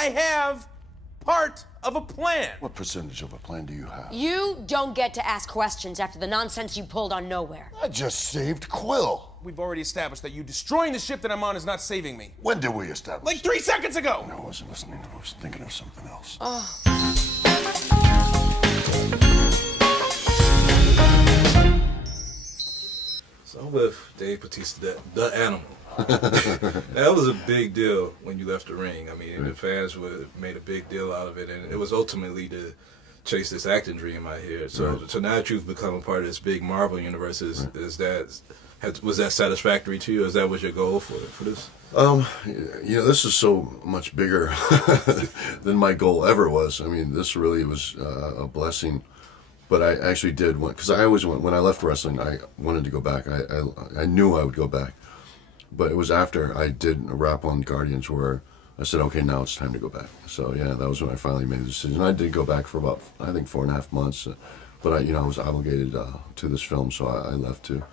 I have part of a plan. What percentage of a plan do you have? You don't get to ask questions after the nonsense you pulled on Nowhere. I just saved Quill. We've already established that you destroying the ship that I'm on is not saving me. When did we establish? Like 3 seconds ago! No, I wasn't listening. I was thinking of something else. So I'm with Dave Batista, the animal. That was a big deal when you left the ring. I mean, the fans made a big deal out of it, and it was ultimately to chase this acting dream out here. So, so now that you've become a part of this big Marvel universe, was that satisfactory to you? Is that was your goal for this? You know, this is so much bigger than my goal ever was. I mean, this really was a blessing. But I actually did want, because I always went, when I left wrestling, I wanted to go back. I knew I would go back. But it was after I did a rap on Guardians where I said, okay, now it's time to go back. So yeah, that was when I finally made the decision. I did go back for about, I think, 4.5 months. But I was obligated to this film, so I left to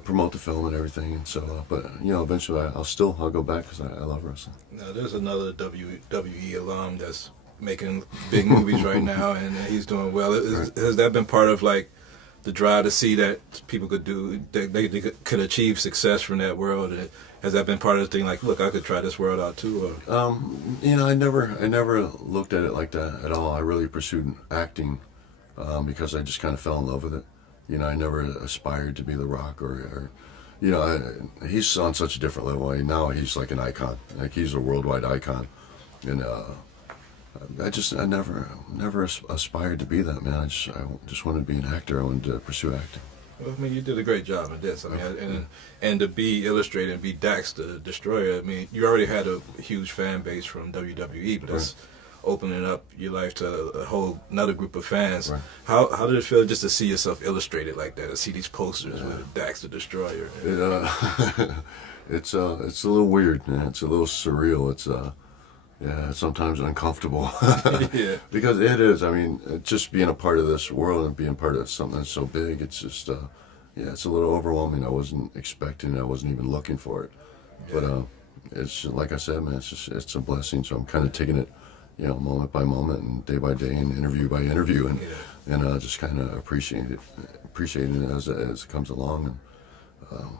promote the film and everything. And so, but eventually I'll go back because I love wrestling. Now there's another WWE alum that's making big movies right now, and he's doing well. Has that been part of like the drive to see that people could do, they could achieve success from that world? Has that been part of the thing? Like, look, I could try this world out too. Or? I never looked at it like that at all. I really pursued acting because I just kind of fell in love with it. I never aspired to be The Rock or he's on such a different level. Now he's like an icon. Like he's a worldwide icon, and I never aspired to be that, man. I just wanted to be an actor. I wanted to pursue acting. Well, I mean, you did a great job in this. I mean, and to be illustrated and be Dax the Destroyer. I mean, you already had a huge fan base from WWE, but that's opening up your life to a whole another group of fans. Right. How did it feel just to see yourself illustrated like that? To see these posters with Dax the Destroyer. It's a little weird, man. It's a little surreal. It's sometimes uncomfortable. Yeah. Because it is. I mean, just being a part of this world and being part of something that's so big, it's just, it's a little overwhelming. I wasn't expecting it. I wasn't even looking for it. Yeah. But it's like I said, man, it's a blessing. So I'm kind of taking it, moment by moment and day by day and interview by interview and just kind of appreciating it as it comes along. And,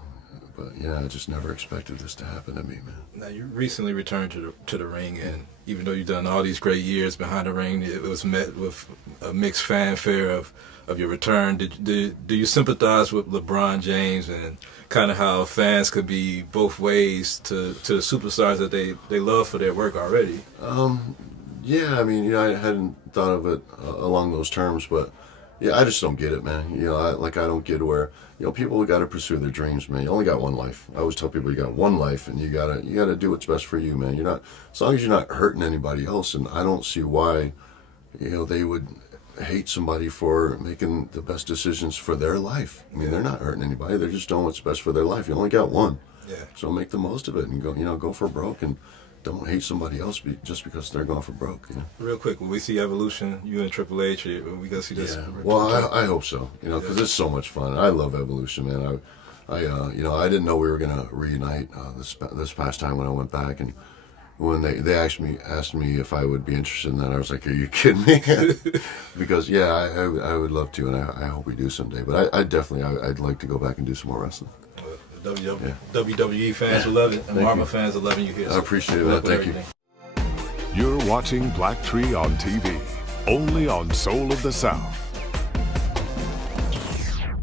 but yeah, I just never expected this to happen to me, man. Now you recently returned to the ring, and even though you've done all these great years behind the ring, it was met with a mixed fanfare of your return. Do you sympathize with LeBron James and kind of how fans could be both ways to the superstars that they love for their work already? Yeah, I mean, I hadn't thought of it along those terms, but yeah, I just don't get it, man. I don't get where, people got to pursue their dreams, man. You only got one life. I always tell people you got one life, and you gotta do what's best for you, man. As long as you're not hurting anybody else, and I don't see why, they would hate somebody for making the best decisions for their life. I mean, they're not hurting anybody. They're just doing what's best for their life. You only got one. Yeah. So make the most of it and go for broke and don't hate somebody else just because they're going for broke. Real quick, when we see Evolution, you and Triple H, are we gonna see this? Yeah. Well, I hope so. Because it's so much fun. I love Evolution, man. I didn't know we were gonna reunite this past time when I went back, and when they asked me if I would be interested in that, I was like, "Are you kidding me?" Because I would love to, and I hope we do someday. But I'd like to go back and do some more wrestling. WWE fans will love it, and Marvel fans are loving you here. I appreciate it. Thank you. You're watching Black Tree on TV, only on Soul of the South.